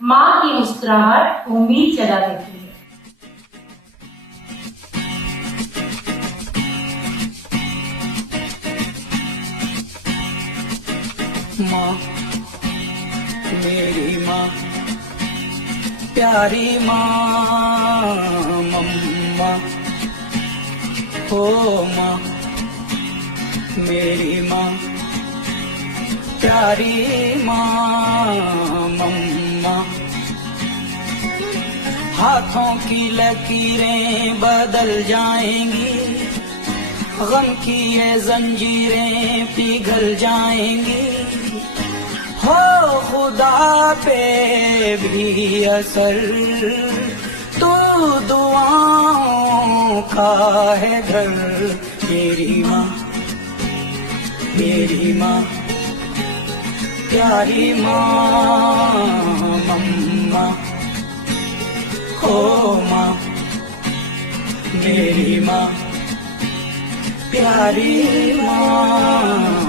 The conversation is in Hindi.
माँ की मुस्कुराहट उम्मीद जगा देती है। माँ, मेरी माँ, प्यारी माँ, मम्मा, हो माँ, मेरी माँ, प्यारी माँ, मम्मा। हाथों की लकीरें बदल जाएंगी, गम की ये जंजीरें पिघल जाएंगी। हो खुदा पे भी असर, तू दुआओं का है घर। मेरी माँ, मेरी माँ, प्यारी माँ, मम्मा, हो माँ, मेरी माँ, प्यारी माँ।